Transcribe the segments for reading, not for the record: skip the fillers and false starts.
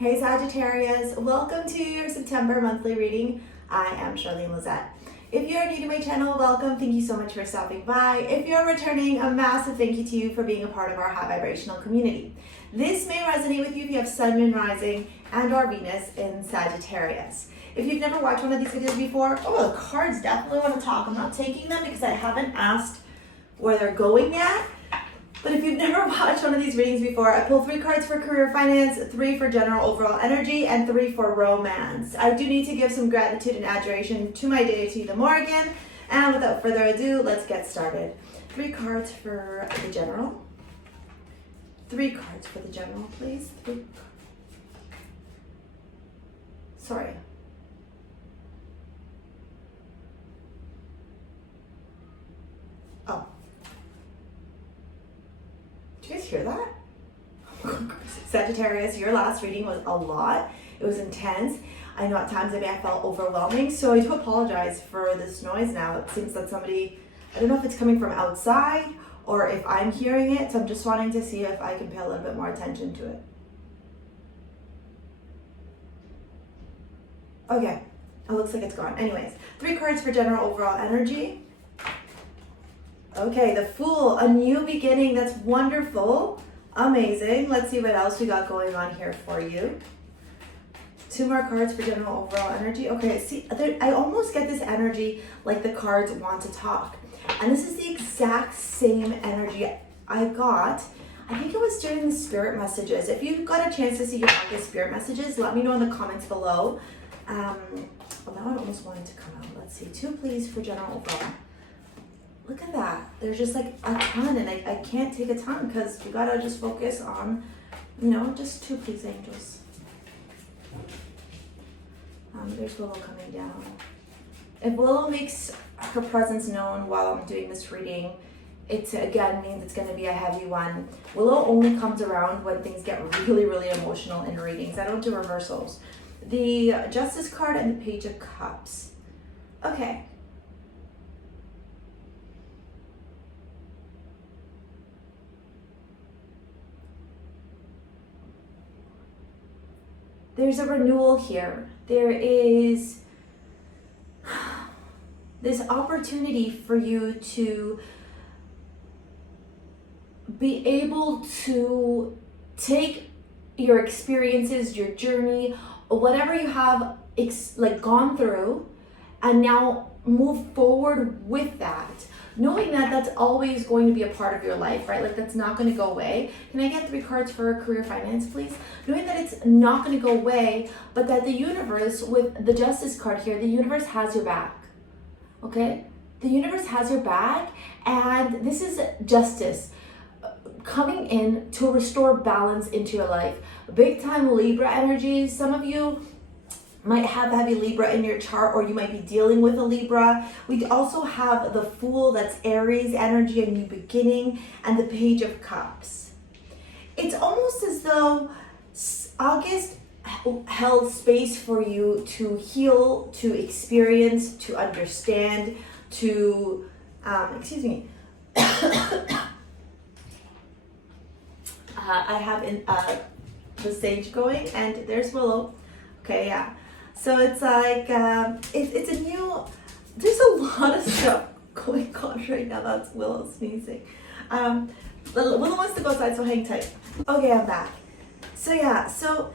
Hey Sagittarius, welcome to your September monthly reading. I am Charlene Lizette. If you're new to my channel, welcome. Thank you so much for stopping by. If you're returning, a massive thank you to you for being a part of our high vibrational community. This may resonate with you if you have Sun, Moon, Rising, and or Venus in Sagittarius. If you've never watched one of these videos before, the cards definitely want to talk. I'm not taking them because I haven't asked where they're going yet. But if you've never watched one of these readings before, I pull 3 cards for career finance, 3 for general overall energy, and 3 for romance. I do need to give some gratitude and adoration to my deity, the Morrigan. And without further ado, let's get started. 3 cards for the general. 3 cards for the general, please. Sorry. Oh. Did you guys hear that? Sagittarius, your last reading was a lot. It was intense. I know at times I felt overwhelming, so I do apologize for this noise now. It seems that somebody, I don't know if it's coming from outside or if I'm hearing it, so I'm just wanting to see if I can pay a little bit more attention to it. Okay, it looks like it's gone. Anyways, 3 cards for general overall energy. Okay, the Fool, a new beginning. That's wonderful. Amazing. Let's see what else we got going on here for you. 2 more cards for general overall energy. Okay, see, I almost get this energy like the cards want to talk. And this is the exact same energy I got. I think it was during the spirit messages. If you've got a chance to see your August spirit messages, let me know in the comments below. Now I almost wanted to come out. Let's see. 2 please for general overall. Look at that. There's just like a ton, and I can't take a ton because you gotta just focus on, just 2 please, angels. There's Willow coming down. If Willow makes her presence known while I'm doing this reading, it again means it's gonna be a heavy one. Willow only comes around when things get really, really emotional in readings. I don't do reversals. The Justice card and the Page of Cups. Okay. There's a renewal here. There is this opportunity for you to be able to take your experiences, your journey, whatever you have gone through, and now move forward with that. Knowing that that's always going to be a part of your life, right? Like that's not going to go away. Can I get 3 cards for career finance, please? Knowing that it's not going to go away, but that the universe, with the Justice card here, the universe has your back, okay? The universe has your back, and this is justice coming in to restore balance into your life. Big time Libra energy. Some of you might have heavy Libra in your chart, or you might be dealing with a Libra. We also have the Fool, that's Aries energy, a new beginning, and the Page of Cups. It's almost as though August held space for you to heal, to experience, to understand, to, I have the Sage going, and there's Willow. Okay, yeah. So it's like, it's a new, there's a lot of stuff going on right now. That's Willow sneezing. Willow wants to go outside, so hang tight. Okay, I'm back. So yeah, so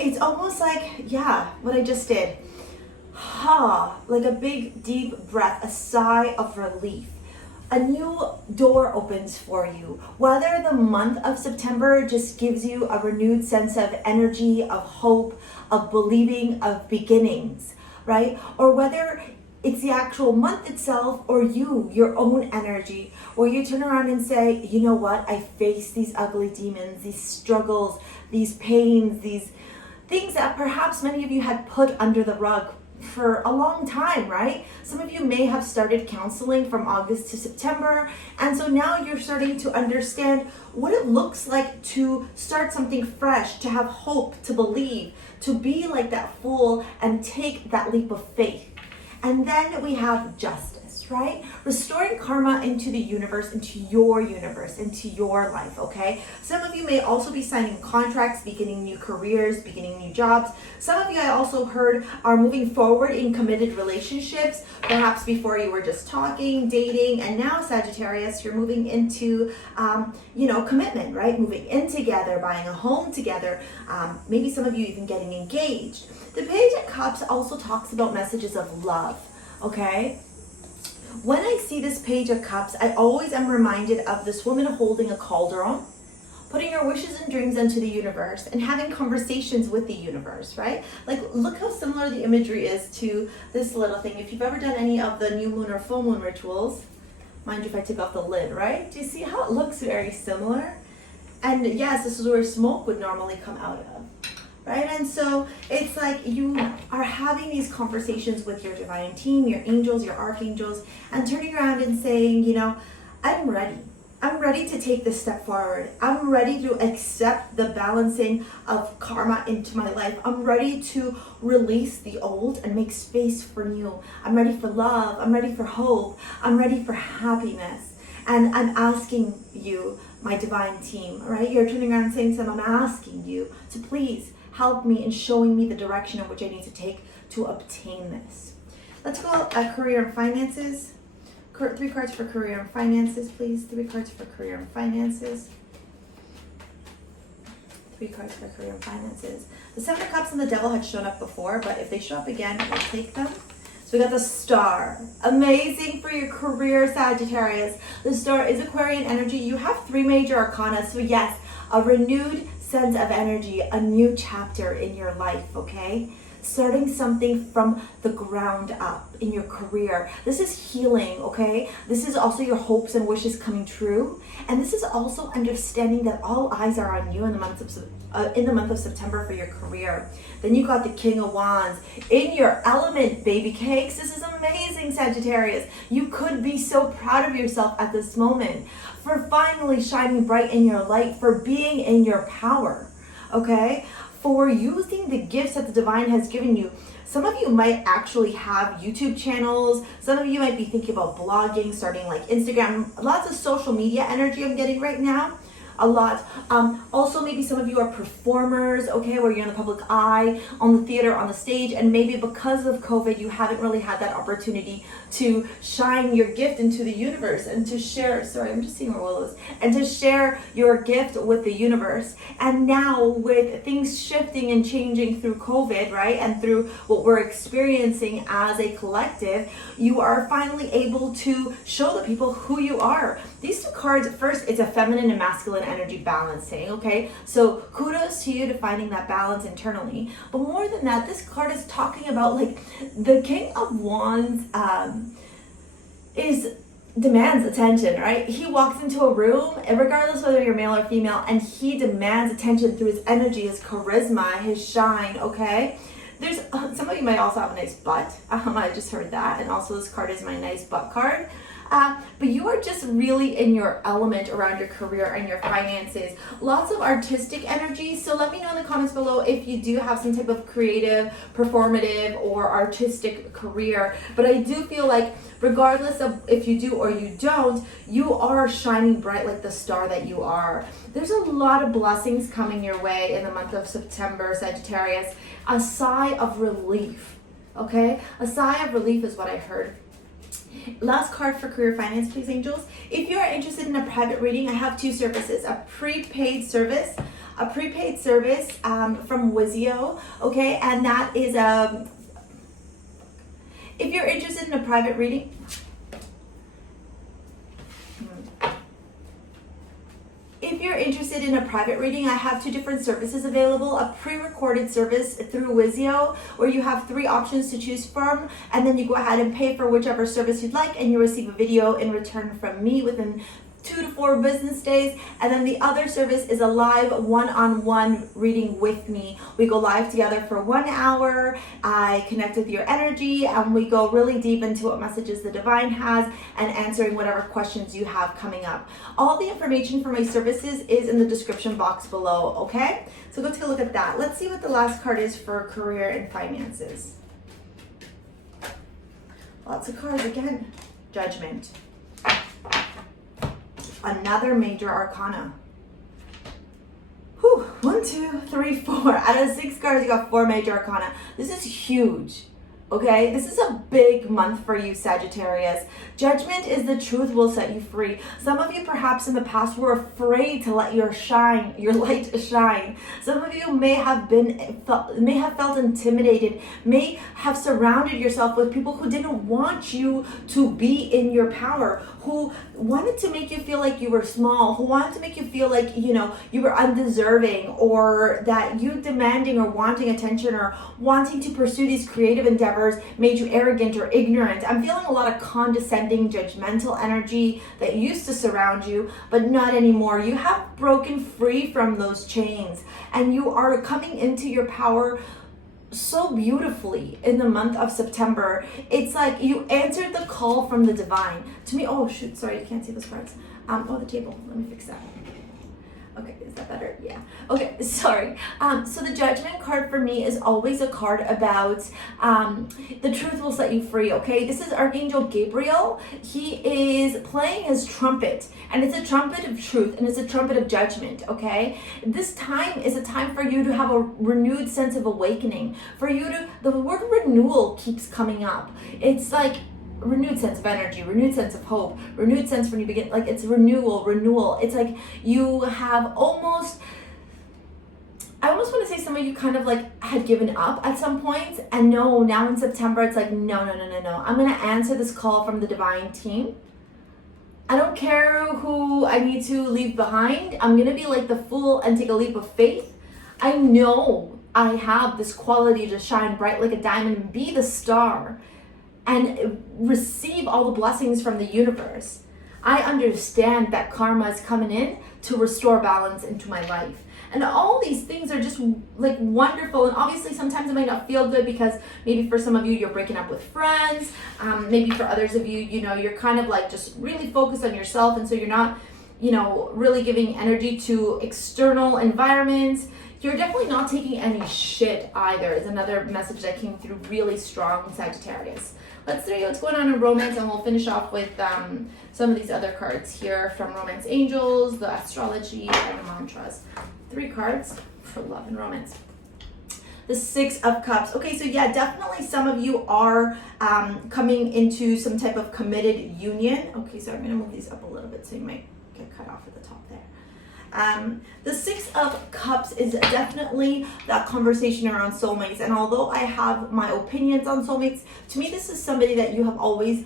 it's almost like, what I just did. Like a big deep breath, a sigh of relief. A new door opens for you. Whether the month of September just gives you a renewed sense of energy, of hope, of believing, of beginnings, right? Or whether it's the actual month itself, or your own energy, where you turn around and say, you know what? I face these ugly demons, these struggles, these pains, these things that perhaps many of you had put under the rug for a long time, right? Some of you may have started counseling from August to September, and so now you're starting to understand what it looks like to start something fresh, to have hope, to believe, to be like that Fool and take that leap of faith. And then we have Justice, right? Restoring karma into the universe, into your life, okay? Some of you may also be signing contracts, beginning new careers, beginning new jobs. Some of you, I also heard, are moving forward in committed relationships. Perhaps before you were just talking, dating, and now, Sagittarius, you're moving into, commitment, right? Moving in together, buying a home together. Maybe some of you even getting engaged. The Page of Cups also talks about messages of love, okay? When I see this Page of Cups, I always am reminded of this woman holding a cauldron, putting her wishes and dreams into the universe and having conversations with the universe, right? Like, look how similar the imagery is to this little thing. If you've ever done any of the new moon or full moon rituals, mind you if I take off the lid, right? Do you see how it looks very similar? And yes, this is where smoke would normally come out of, right? And so it's like you are having these conversations with your divine team, your angels, your archangels, and turning around and saying, I'm ready. I'm ready to take this step forward. I'm ready to accept the balancing of karma into my life. I'm ready to release the old and make space for new. I'm ready for love. I'm ready for hope. I'm ready for happiness. And I'm asking you, my divine team, right? You're turning around and saying to them, I'm asking you to please help me in showing me the direction in which I need to take to obtain this. Let's go career and finances. 3 cards for career and finances, please. 3 cards for career and finances. 3 cards for career and finances. The 7 of Cups and the Devil had shown up before, but if they show up again, we'll take them. So we got the Star. Amazing for your career, Sagittarius. The Star is Aquarian energy. You have 3 major arcana. So yes, a renewed sense of energy, a new chapter in your life, okay? Starting something from the ground up in your career. This is healing, okay? This is also your hopes and wishes coming true. And this is also understanding that all eyes are on you in the month of September for your career. Then you got the King of Wands in your element, baby cakes. This is amazing, Sagittarius. You could be so proud of yourself at this moment for finally shining bright in your light, for being in your power, okay? For using the gifts that the divine has given you. Some of you might actually have YouTube channels. Some of you might be thinking about blogging, starting like Instagram. Lots of social media energy I'm getting right now. A lot. Also, maybe some of you are performers, okay, where you're in the public eye, on the theater, on the stage, and maybe because of COVID, you haven't really had that opportunity to shine your gift into the universe and to share, sorry, I'm just seeing where Will is, and to share your gift with the universe. And now with things shifting and changing through COVID, right, and through what we're experiencing as a collective, you are finally able to show the people who you are. These 2 cards, first, it's a feminine and masculine energy balancing, okay? So kudos to you to finding that balance internally. But more than that, this card is talking about like the King of Wands demands attention, right? He walks into a room, and regardless whether you're male or female, and he demands attention through his energy, his charisma, his shine, okay? There's some of you might also have a nice butt. I just heard that. And also this card is my nice butt card. But you are just really in your element around your career and your finances. Lots of artistic energy. So let me know in the comments below if you do have some type of creative, performative, or artistic career. But I do feel like regardless of if you do or you don't, you are shining bright like the star that you are. There's a lot of blessings coming your way in the month of September, Sagittarius. A sigh of relief, okay? A sigh of relief is what I heard. Last card for career finance, please, angels. If you are interested in a private reading, I have 2 services. A prepaid service from Wizio, okay? And that is if you're interested in a private reading, I have 2 different services available. A pre-recorded service through Wizio, where you have 3 options to choose from, and then you go ahead and pay for whichever service you'd like, and you receive a video in return from me within 2 to 4 business days. And then the other service is a live one-on-one reading with me. We go live together for 1 hour. I connect with your energy, and we go really deep into what messages the divine has and answering whatever questions you have coming up. All the information for my services is in the description box below, okay? So go take a look at that. Let's see what the last card is for career and finances. Lots of cards again. Judgment. Another major arcana. Whew, 1, 2, 3, 4. Out of 6 cards, you got 4 major arcana. This is huge. Okay, this is a big month for you, Sagittarius. Judgment is the truth will set you free. Some of you perhaps in the past were afraid to let your light shine. Some of you may have felt intimidated, may have surrounded yourself with people who didn't want you to be in your power, who wanted to make you feel like you were small, who wanted to make you feel like, you know, you were undeserving, or that you demanding or wanting attention or wanting to pursue these creative endeavors made you arrogant or ignorant. I'm feeling a lot of condescending, judgmental energy that used to surround you, but not anymore. You have broken free from those chains, and you are coming into your power so beautifully in the month of September. It's like you answered the call from the divine. To me, oh shoot, sorry, you can't see those cards. The table, let me fix that. Okay, is that better? Yeah. Okay, sorry. So the Judgment card for me is always a card about the truth will set you free, okay? This is Archangel Gabriel. He is playing his trumpet, and it's a trumpet of truth, and it's a trumpet of judgment, okay? This time is a time for you to have a renewed sense of awakening. The word renewal keeps coming up. It's like renewed sense of energy, renewed sense of hope, renewed sense when you begin, like it's renewal. It's like you have I almost want to say some of you kind of like had given up at some point, and no, now in September it's like no. I'm going to answer this call from the divine team. I don't care who I need to leave behind. I'm going to be like the fool and take a leap of faith. I know I have this quality to shine bright like a diamond and be the star and receive all the blessings from the universe. I understand that karma is coming in to restore balance into my life. And all these things are just like wonderful. And obviously sometimes it might not feel good because maybe for some of you, you're breaking up with friends. Maybe for others of you, you know, you're kind of like just really focused on yourself. And so you're not, you know, really giving energy to external environments. You're definitely not taking any shit either. Is another message that came through really strong, Sagittarius. Let's see what's going on in romance, and we'll finish off with some of these other cards here from Romance Angels, the Astrology, and the Mantras. 3 cards for love and romance. The 6 of Cups. Okay, so yeah, definitely some of you are coming into some type of committed union. Okay, so I'm going to move these up a little bit so you might get cut off at the top there. The 6 of Cups is definitely that conversation around soulmates, and although I have my opinions on soulmates, to me this is somebody that you have always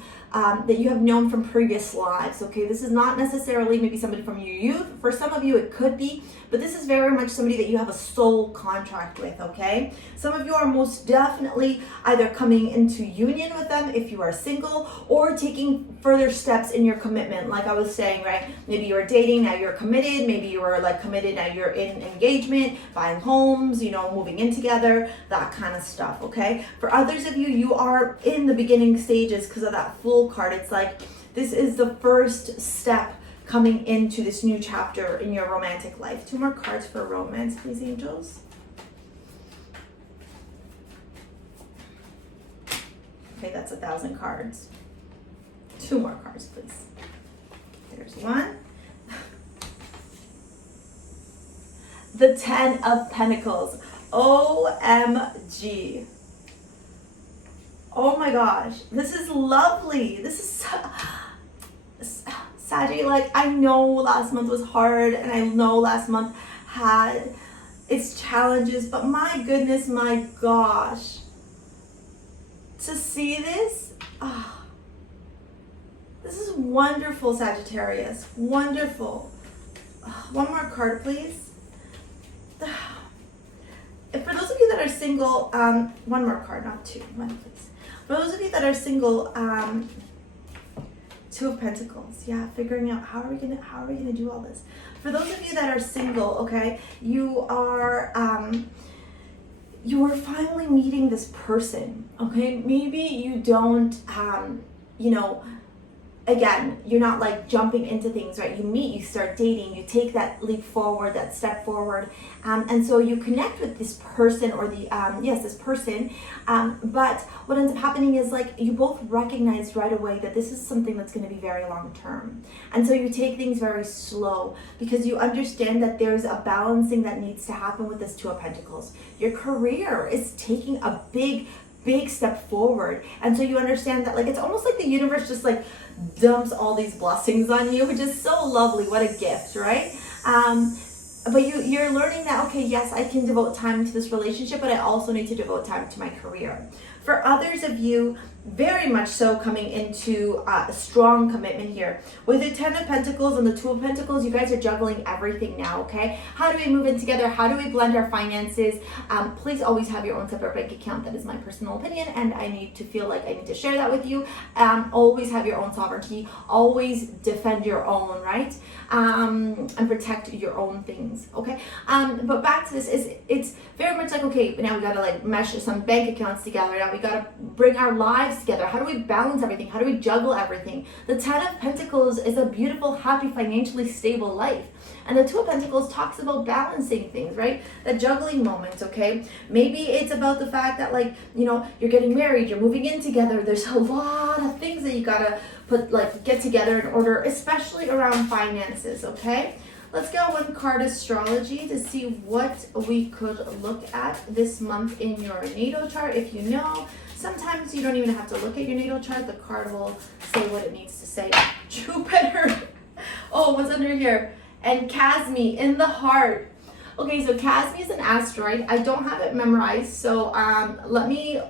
that you have known from previous lives. Okay, this is not necessarily maybe somebody from your youth. For some of you it could be, but this is very much somebody that you have a soul contract with. Okay, some of you are most definitely either coming into union with them if you are single, or taking further steps in your commitment. Like I was saying, right, maybe you were dating, now you're committed. Maybe you were like committed, now you're in engagement, buying homes, you know, moving in together, that kind of stuff. Okay, for others of you, you are in the beginning stages because of that Fool card. It's like this is the first step coming into this new chapter in your romantic life. 2 more cards for romance, please, angels. Okay, that's 1,000 cards. 2 more cards, please. There's 1. The 10 of Pentacles. OMG. Oh my gosh, this is lovely. This is Saggy, like I know last month was hard, and I know last month had its challenges, but my goodness, my gosh, to see this, this is wonderful, Sagittarius, wonderful. 1 more card, please. For those of you that are single, 1 more card, not 2, 1 please. For those of you that are single, 2 of Pentacles, yeah, figuring out how are we gonna do all this. For those of you that are single, okay, you are finally meeting this person, okay. Maybe you don't, you know, again, you're not like jumping into things, right? You meet, you start dating, you take that leap forward, that step forward, and so you connect with this person or this person, but what ends up happening is like you both recognize right away that this is something that's going to be very long term, and so you take things very slow because you understand that there's a balancing that needs to happen with this Two of Pentacles. Your career is taking a big step forward, and so you understand that like it's almost like the universe just like dumps all these blessings on you, which is so lovely. What a gift, right? But you're learning that, okay, yes, I can devote time to this relationship, but I also need to devote time to my career. For others of you, very much so coming into a strong commitment here. With the Ten of Pentacles and the Two of Pentacles, you guys are juggling everything now, okay? How do we move in together? How do we blend our finances? Please always have your own separate bank account. That is my personal opinion, and I need to feel like I need to share that with you. Always have your own sovereignty. Always defend your own, right? And protect your own things, okay? But back to this, it's very much like, okay, now we gotta like mesh some bank accounts together. Now we gotta bring our lives together. How do we balance everything? How do we juggle everything? The Ten of Pentacles is a beautiful, happy, financially stable life. And the Two of Pentacles talks about balancing things, right? The juggling moments, okay? Maybe it's about the fact that like, you know, you're getting married, you're moving in together. There's a lot of things that you gotta get together in order, especially around finances, okay? Let's go one card astrology to see what we could look at this month in your natal chart. If you know, sometimes you don't even have to look at your natal chart. The card will say what it needs to say. Jupiter. Oh, what's under here? And Casmi in the heart. Okay, so Casmi is an asteroid. I don't have it memorized, so let me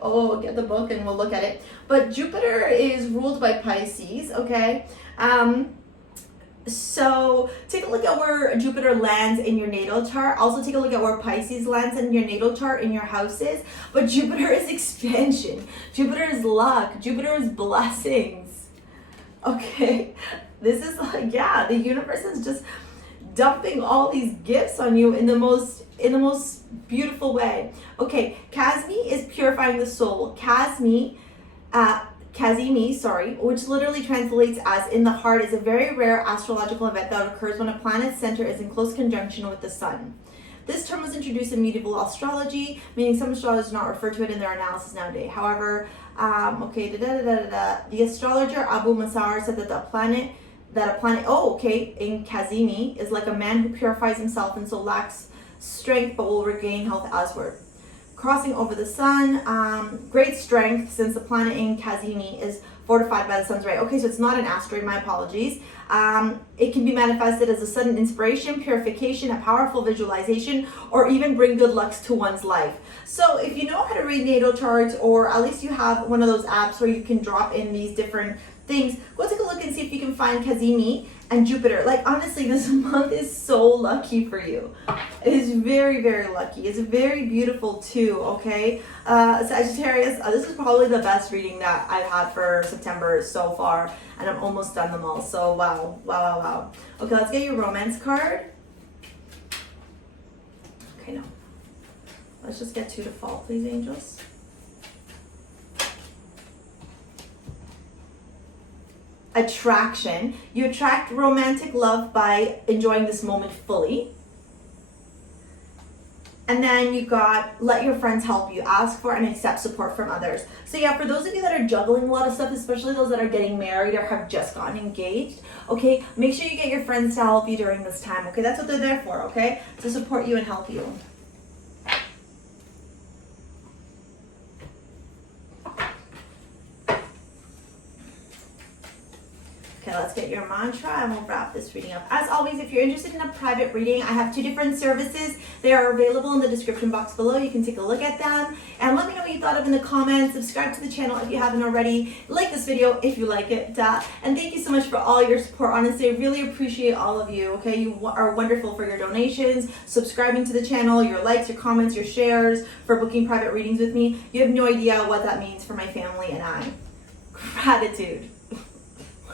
get the book and we'll look at it. But Jupiter is ruled by Pisces, okay? So take a look at where Jupiter lands in your natal chart. Also take a look at where Pisces lands in your natal chart, in your houses. But Jupiter is expansion. Jupiter is luck. Jupiter is blessings. Okay, this is like, yeah, the universe is just dumping all these gifts on you in the most beautiful way. Okay, Casmi is purifying the soul. Kazimi, which literally translates as in the heart, is a very rare astrological event that occurs when a planet's center is in close conjunction with the sun. This term was introduced in medieval astrology, meaning some astrologers do not refer to it in their analysis nowadays. However, the astrologer Abu Masar said that a planet, in Kazimi, is like a man who purifies himself and so lacks strength but will regain health elsewhere. Crossing over the sun, great strength since the planet in Kazimi is fortified by the sun's ray. Okay, so it's not an asteroid, my apologies. It can be manifested as a sudden inspiration, purification, a powerful visualization, or even bring good luck to one's life. So if you know how to read natal charts, or at least you have one of those apps where you can drop in these different things, go take a look and see if you can find Kazimi and Jupiter. Like, honestly, this month is so lucky for you. It is very, very lucky. It's very beautiful too, okay? Sagittarius, this is probably the best reading that I've had for September so far, and I'm almost done them all, so wow. Okay, let's get your romance card. Okay, no. Let's just get 2 to fall, please, angels. Attraction. You attract romantic love by enjoying this moment fully. And then you got let your friends help you. Ask for and accept support from others. So yeah, for those of you that are juggling a lot of stuff, especially those that are getting married or have just gotten engaged, okay, make sure you get your friends to help you during this time, okay? That's what they're there for, okay? To support you and help you. Okay, let's get your mantra and we'll wrap this reading up. As always, if you're interested in a private reading, I have 2 different services. They are available in the description box below. You can take a look at them and let me know what you thought of in the comments. Subscribe to the channel if you haven't already. Like this video if you like it. And thank you so much for all your support. Honestly, I really appreciate all of you. Okay, you are wonderful for your donations, subscribing to the channel, your likes, your comments, your shares, for booking private readings with me. You have no idea what that means for my family and I. Gratitude.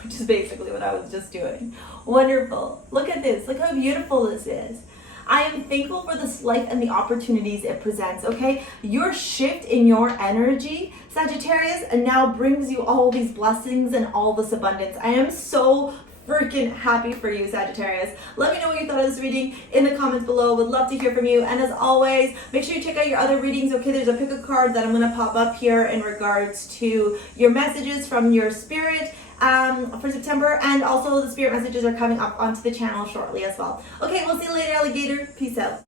Which is basically what I was just doing. Wonderful. Look at this. Look how beautiful this is. I am thankful for this life and the opportunities it presents, okay? Your shift in your energy, Sagittarius, and now brings you all these blessings and all this abundance. I am so freaking happy for you, Sagittarius. Let me know what you thought of this reading in the comments below. Would love to hear from you. And as always, make sure you check out your other readings. Okay, there's a pick a card that I'm going to pop up here in regards to your messages from your spirit for September, and also the spirit messages are coming up onto the channel shortly as well. Okay, we'll see you later, alligator. Peace out.